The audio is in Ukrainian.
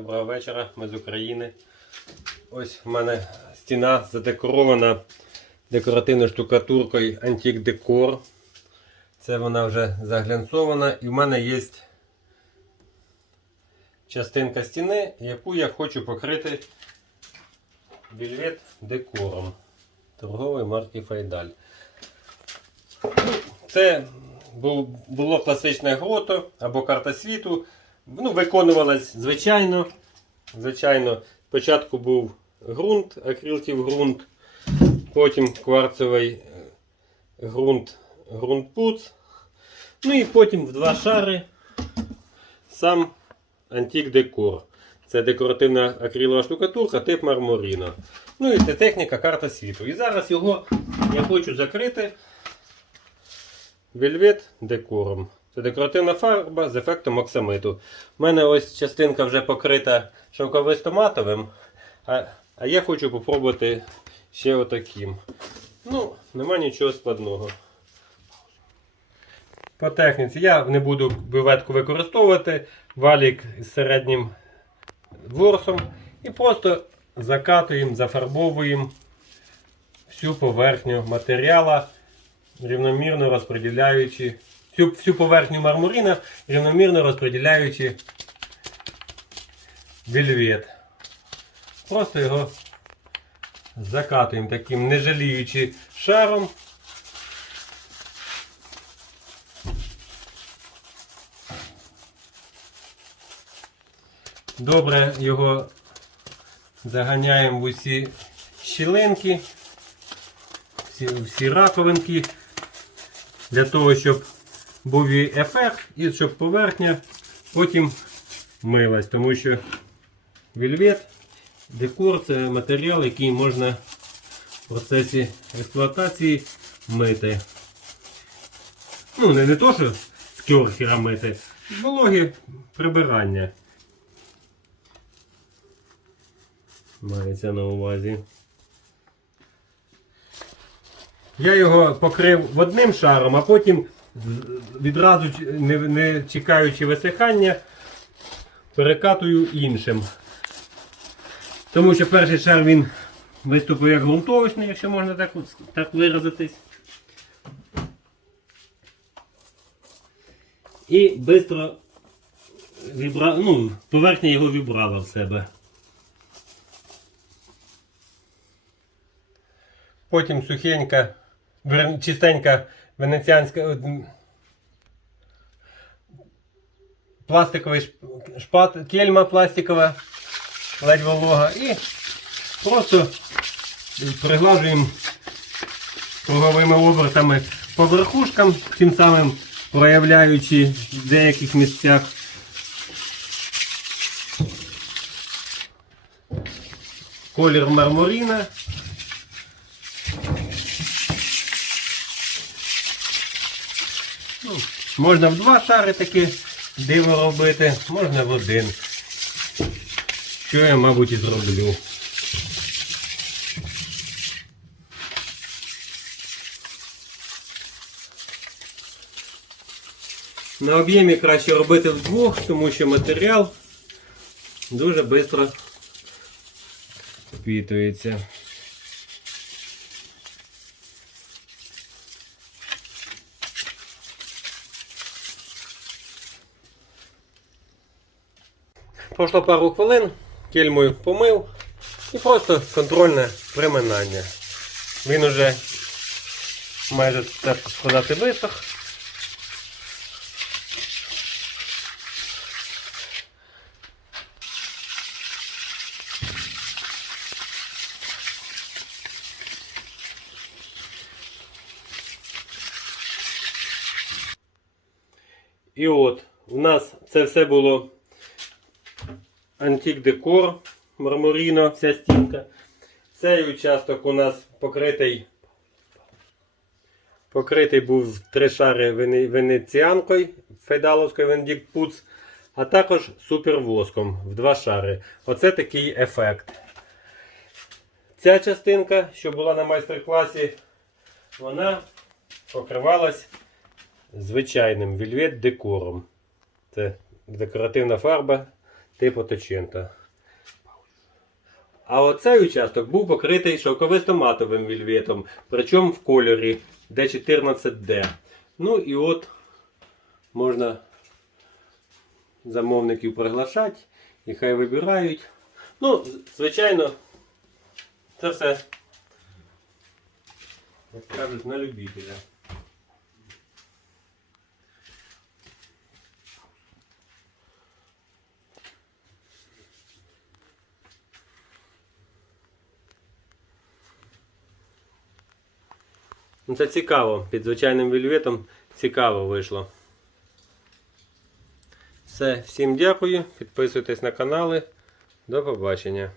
Доброго вечора, ми з України. Ось в мене стіна задекорована декоративною штукатуркою Antique Decor. Це вона вже заглянцована. І в мене є частинка стіни, яку я хочу покрити вільвет декором торгової марки Файдаль. Це було класичне грото або карта світу. Ну, виконувалось звичайно. Звичайно, спочатку був ґрунт, акрилків ґрунт, потім кварцевий е, ґрунт, ґрунт пуц. Ну і потім в два шари сам антик декор. Це декоративна акрилова штукатурка тип мармуріно. Ну і це техніка карта світу. І зараз його я хочу закрити вельвет декором. Це декоративна фарба з ефектом оксамиту. У мене ось частинка вже покрита шовковисто-матовим, а, а я хочу попробувати ще отаким. Ну, нема нічого складного. По техніці я не буду бюветку використовувати, валік з середнім ворсом і просто закатуємо, зафарбовуємо всю поверхню матеріала, рівномірно розподіляючи всю, всю поверхню мармурина, рівномірно розподіляючи вельвет. Просто його закатуємо таким не жаліючи шаром. Добре його заганяємо в усі щілинки, всі, всі раковинки, для того, щоб був ефект, і щоб поверхня потім милась. Тому що вельвет, декор це матеріал, який можна в процесі експлуатації мити. Ну, не, не то, що з мити, вологі прибирання. Мається на увазі. Я його покрив одним шаром, а потім відразу не, не чекаючи висихання, перекатую іншим. Тому що перший шар він виступив як ґрунтовочний, якщо можна так, так виразитись. І швидко вібра... ну, поверхня його вібрала в себе. Потім сухенька, чистенька венеціанська пластиковий шп- шпат, кельма пластикова, ледь волога. І просто приглажуємо круговими обертами по верхушкам, тим самим проявляючи в деяких місцях колір мармуріна. Можна в два шари таке диво робити, можна в один. Що я, мабуть, і зроблю. На об'ємі краще робити вдвох, тому що матеріал дуже швидко впітується. Пройшло пару хвилин, кельмою помив і просто контрольне приминання. Він уже майже так сказати висох. І от, у нас це все було антик декор, мармуріно, вся стінка. Цей участок у нас покритий. Покритий був три шари вене- венеціанкою, фейдаловською Вендік Пуц, а також супервоском в два шари. Оце такий ефект. Ця частинка, що була на майстер-класі, вона покривалась звичайним вільвет декором. Це декоративна фарба типу Точента. А оцей участок був покритий шовковисто-матовим вільветом, причому в кольорі D14D. Ну і от можна замовників приглашати і хай вибирають. Ну, звичайно, це все, як кажуть, на любителя. Це цікаво. Під звичайним вільветом цікаво вийшло. Все, всім дякую. Підписуйтесь на канали. До побачення.